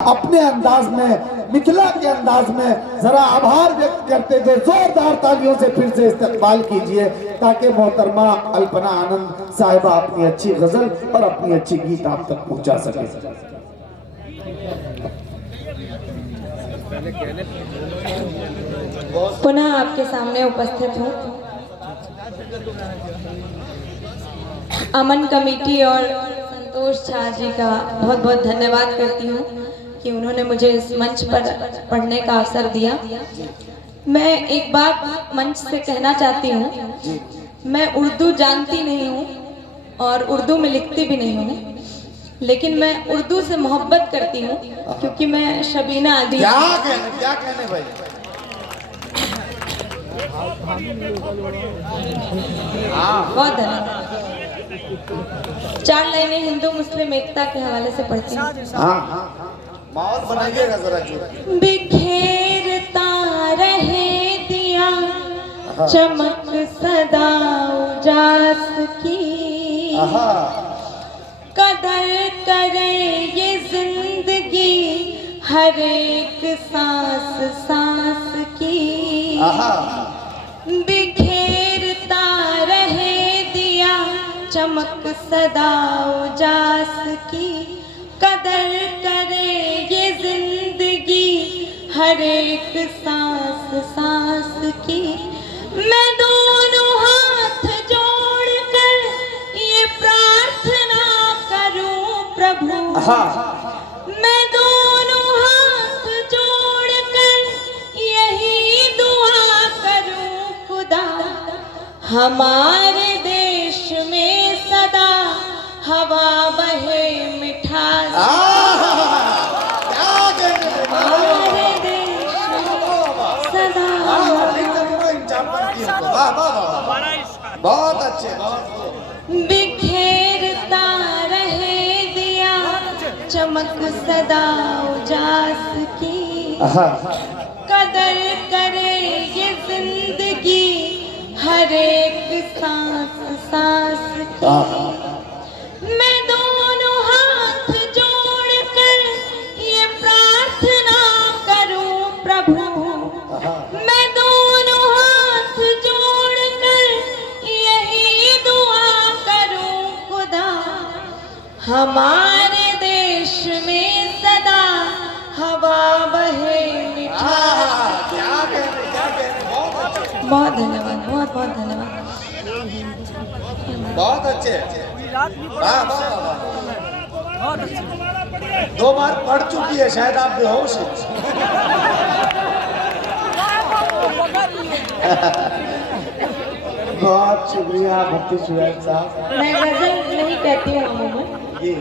अपने अंदाज में, मिथिला के अंदाज में जरा आभार व्यक्त करते हुए जोरदार तालियों से फिर से इस्तकबाल कीजिए ताकि मोहतरमा अल्पना आनंद साहिबा अपनी अच्छी गजल और अपनी अच्छी गीत आप तक पहुंचा सके। पुनः आपके सामने उपस्थित हूँ। अमन कमेटी और संतोष झा जी का बहुत बहुत धन्यवाद करती हूँ कि उन्होंने मुझे इस मंच पर पढ़ने का अवसर दिया। मैं एक बात मंच से कहना चाहती हूँ, मैं उर्दू जानती नहीं हूँ और उर्दू में लिखती भी नहीं हूँ, लेकिन मैं उर्दू से मोहब्बत करती हूँ क्योंकि मैं शबीना अली। क्या कहने भाई? बहुत धन्यवाद। 4 लाइनें हिंदू मुस्लिम एकता के हवाले से पढ़ती हूँ। माहौल बनाइएगा जरा। बिखेरता रहे दिया चमक सदा उजास की, कदर करे ये जिंदगी हर एक सांस सांस की। बिखेरता रहे दिया चमक सदा उजास की, कदर करे ये जिंदगी हर एक सांस सांस की। मैं दोनों हाथ जोड़कर ये प्रार्थना करूं प्रभु, मैं दोनों हाथ जोड़कर यही दुआ करूं खुदा, हमारे देश में सदा हवा बहे मिठास, हमारे देश में सदा। बहुत अच्छे। बिखेरता रहे दिया चमक सदा उजास की, कदर करे ये जिंदगी हर एक सांस सांस की। मैं दोनों हाथ जोड़कर ये प्रार्थना करूं प्रभु, मैं दोनों हाथ जोड़कर यही दुआ करूं खुदा, हमारे देश में सदा हवा बहे मिठास। बहुत धन्यवाद, बहुत बहुत धन्यवाद। बहुत अच्छे। 2 बार पढ़ चुकी है, शायद आप बेहोश हैं। बहुत शुक्रिया भक्ति सुरेश साहब। मैं गजल नहीं कहती हूँ अमूमन,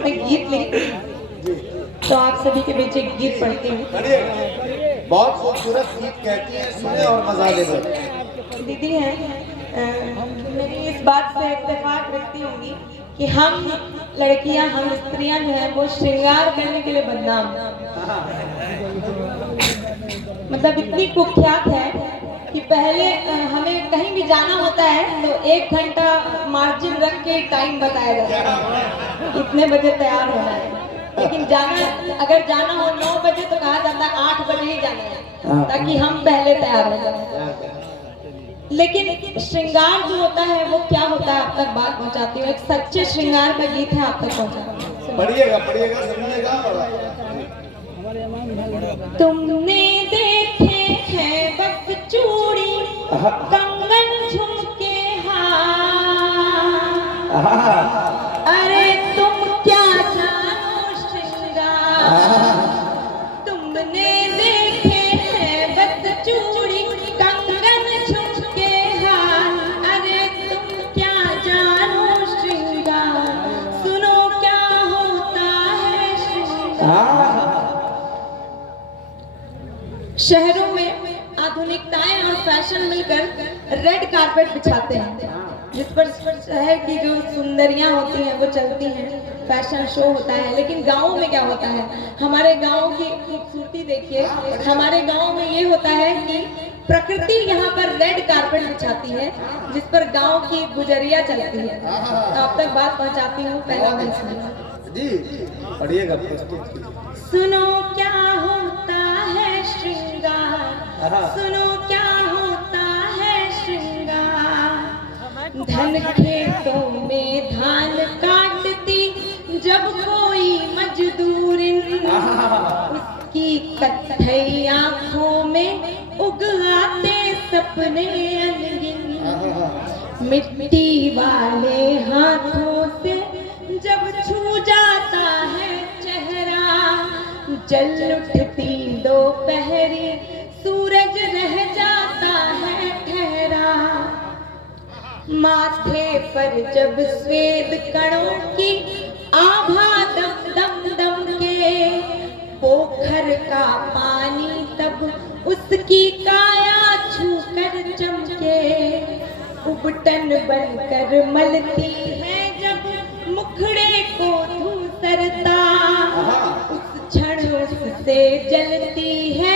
मैं गीत लिखती हूँ, तो आप सभी के बीच एक गीत पढ़ती हूँ। बहुत खूबसूरत गीत कहती है, सुने और मजा ले। दीदी है, मेरी इस बात से इत्तेफाक रखती होंगी कि हम लड़कियां, हम स्त्रियां जो हैं वो श्रृंगार करने के लिए बदनाम, मतलब इतनी कुख्यात है कि पहले हमें कहीं भी जाना होता है तो 1 घंटा मार्जिन रख के टाइम बताया जाता है, इतने बजे तैयार होना है। लेकिन अगर जाना हो 9 बजे तो कहा जाता है 8 बजे ही जाना है ताकि हम पहले तैयार हो जाए। लेकिन श्रृंगार जो होता है वो क्या होता है आप तक बात पहुंचाती हूँ। एक सच्चे श्रृंगार का गीत है, आप तक पहुंचाती हूँ। पढ़िएगा पढ़िएगा, सुनिएगा। तुमने देखे हैं बस चूड़ी कंगन झुमके हार, अरे तुम क्या जानो श्रृंगार। तुमने देखे हैं बस चूड़ी कंगन झुमके हार, अरे तुम क्या जानो श्रृंगार। सुनो क्या होता है श्रृंगार। शहरों में आधुनिकताएं और फैशन मिलकर रेड कारपेट बिछाते हैं, जिस पर शहर की जो सुंदरियां होती हैं वो चलती हैं, फैशन शो होता है। लेकिन गाँव में क्या होता है, हमारे गाँव की खूबसूरती देखिए। हमारे गाँव में ये होता है कि प्रकृति यहाँ पर रेड कारपेट बिछाती है, जिस पर गाँव की गुजरिया चलती है। आप तक बात पहुँचाती हूँ, पहला मंच। जी पढ़िएगा। सुनो क्या हर खेतों में धान काटती जब कोई मजदूर, उसकी कत्थई आंखों में उग आते सपने अनगिन। मिट्टी वाले हाथों से जब छू जाता है चेहरा, जल उठती दोपहरी सूरज रह जाता है ठहरा। माथे पर जब स्वेद कणों की आभा दम दम दम के, पोखर का पानी तब उसकी काया छूकर चमके। उबटन बनकर मलती है जब मुखड़े को धूसरता, उस क्षण उससे जलती है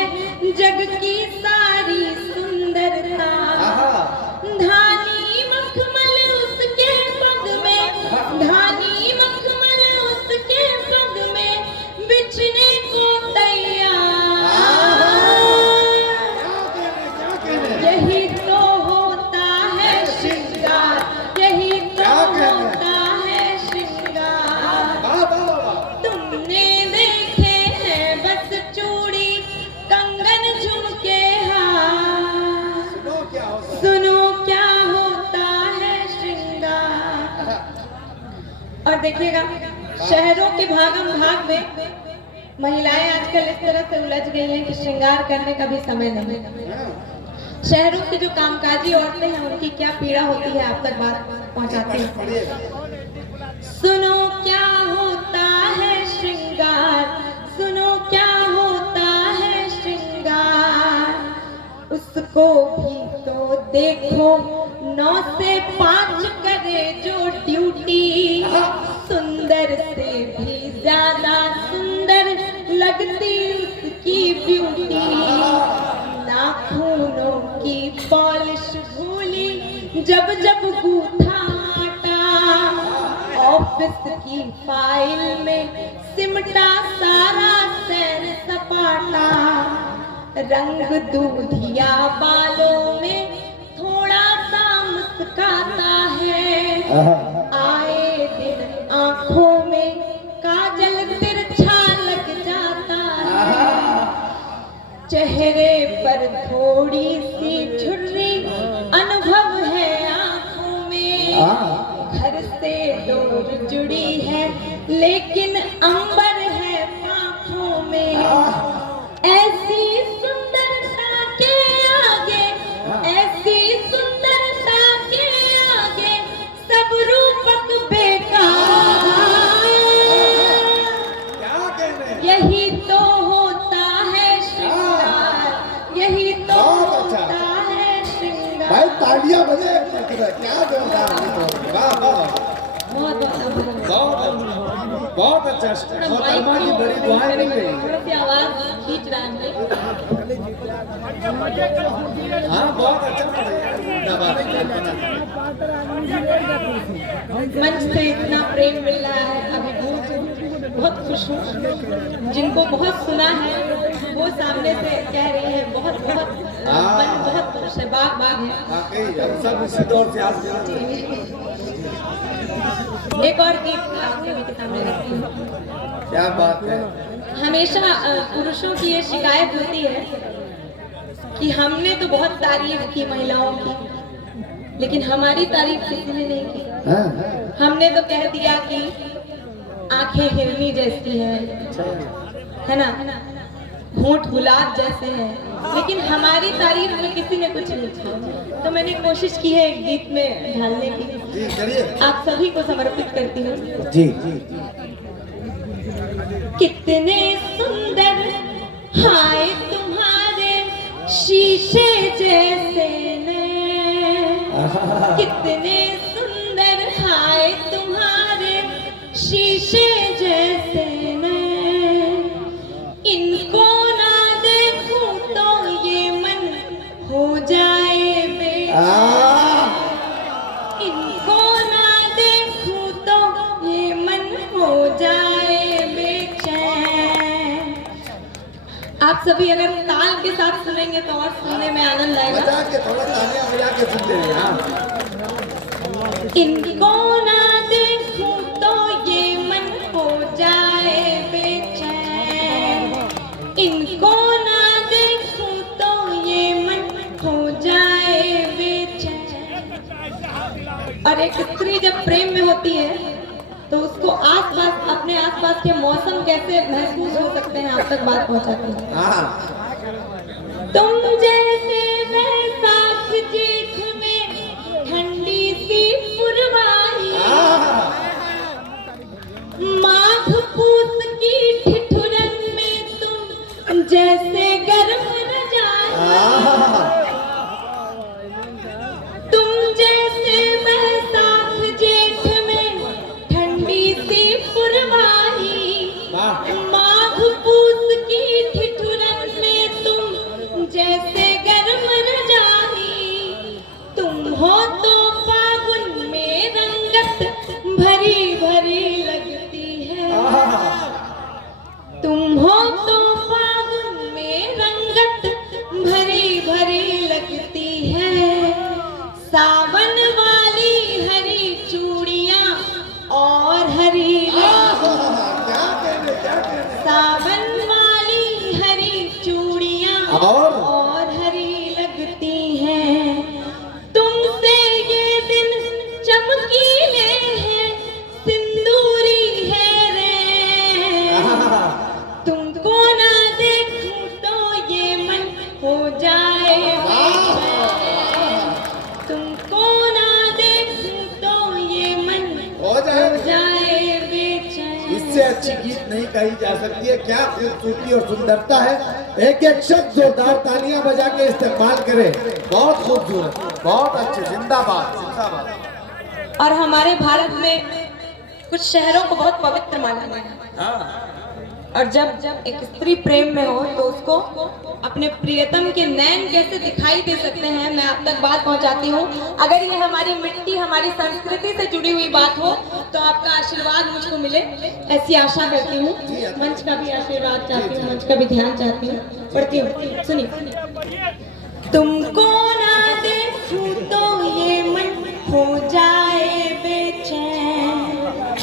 जग की सारी सुंदरता। धानी मखमल उसके पग में, धानी मखमल उसके पग में बिछने को तैयार। यही तो होता है श्रृंगार, यही तो होता है श्रृंगार। तुमने देखे हैं बस चूड़ी कंगन झुमके हार, सुनो क्या होता है श्रृंगार। और देखिएगा शहरों के भागम भाग में महिलाएं आजकल इस तरह से उलझ गई हैं कि श्रृंगार करने का भी समय नहीं। शहरों की जो कामकाजी औरतें हैं उनकी क्या पीड़ा होती है आप तक बात पहुंचाती हैं। सुनो क्या होता है श्रृंगार, सुनो क्या होता है श्रृंगार। उसको भी तो देखो 9 से 5 करे जो ड्यूटी, सुंदर से भी ज्यादा सुंदर लगती उसकी ब्यूटी। नाखूनों की पॉलिश भूली जब जब गूथा आटा, ऑफिस की फाइल में सिमटा सारा सैर सपाटा। रंग दूधिया बालों में थोड़ा सा मुस्काता है, आए दिन आंखों में काजल तिरछा लग जाता है। चेहरे पर थोड़ी सी झुर्री अनुभव है आंखों में, घर से डोर जुड़ी है लेकिन अंबर है आंखों में। ऐसी सुंदरता के आगे, ऐसी सुंदरता के आगे सब रूपक बेकार। यही तो होता है श्रृंगार, यही तो होता है श्रृंगार। भाई तालियां बजे, क्या जोरदार गीत। वाह वाह, बहुत अच्छा। मोहतरमा की बड़ी दुआएं मिल गई। थोड़ी सी आवाज खींच रहा है। हाँ बहुत अच्छा। मंच से इतना प्रेम मिल रहा है, अभिभूत बहुत खुश हूँ। जिनको बहुत सुना है वो सामने से कह रही है बहुत बहुत मन बहुत खुश है, बाग बाग है। सब इसी दौर से आप एक और गीत आपके भी सामने रखती हूँ। क्या बात है। हमेशा पुरुषों की ये शिकायत होती है कि हमने तो बहुत तारीफ की महिलाओं की, लेकिन हमारी तारीफ किसी ने नहीं की। हमने तो कह दिया कि आंखें हिरनी जैसी है ना, होंठ गुलाब जैसे हैं, लेकिन हमारी तारीफ में किसी ने कुछ नहीं किया। तो मैंने कोशिश की है एक गीत में ढालने की, आप सभी को समर्पित करती हूँ। जी। कितने सुंदर हाय तुम्हारे शीशे जैसे नैन, कितने सुंदर हाय तुम्हारे शीशे जैसे नैन। इनको ना देखूं तो ये मन हो जाए बेचैन, इनको ना देखूं तो ये मन हो जाए बेचैन। आप सभी अगर ताल के साथ सुनेंगे तो और सुनने में आनंद आएगा। बजा के थोड़ा तालियां बजा के सुनते हैं। इनको ना देखूं तो ये मन हो जाए बेचैन, इनको ना देखूं तो ये मन हो जाए बेचैन। और एक स्त्री जब प्रेम में होती है तो उसको आसपास, अपने आसपास के मौसम कैसे महसूस हो सकते हैं, आप तक बात पहुंचाती है। तुम जैसे बैसाख जेठ में ठंडी सी पुरवाई, माघ पूस की ठिठुरन में तुम जैसे गर्म रजाई, तुम जैसे बैसाख जेठ में ठंडी सी पुरवाई, माघ पूस की ठिठुरन में तुम जैसे गर्म रजाई, तुम हो तो फागुन में रंगत भरी भरी लगती है, तुम हो तो फागुन में रंगत भरी भरी लगती है। सावन वाली हरी चूड़ियां और हरी सावन वाली हरी चूड़ियां और हरी लगती हैं, तुमसे ये दिन चमकीले हैं, सिंदूरी है रे, तुमको ना देखूं तो ये मन हो जाए बेचैन, तुमको ना देखूं तो ये मन हो जाए बेचैन। इससे अच्छी गीत नहीं कही जा सकती है। क्या खूबसूरती और सुंदरता है। एक एक शख्स जोरदार तालियां बजा के इस्तेमाल करे। बहुत खूबसूरत, बहुत अच्छे। जिंदाबाद जिंदाबाद। और हमारे भारत में कुछ शहरों को बहुत पवित्र माना गया है, और जब एक स्त्री प्रेम में हो तो उसको अपने प्रियतम के नैन कैसे दिखाई दे सकते हैं, मैं आप तक बात पहुंचाती हूँ। अगर ये हमारी मिट्टी, हमारी संस्कृति से जुड़ी हुई बात हो तो आपका आशीर्वाद मुझको मिले, ऐसी आशा करती हूँ। मंच का भी आशीर्वाद चाहती हूँ, मंच का भी ध्यान चाहती हूँ। पढ़ती हूँ, सुनिए। तुमको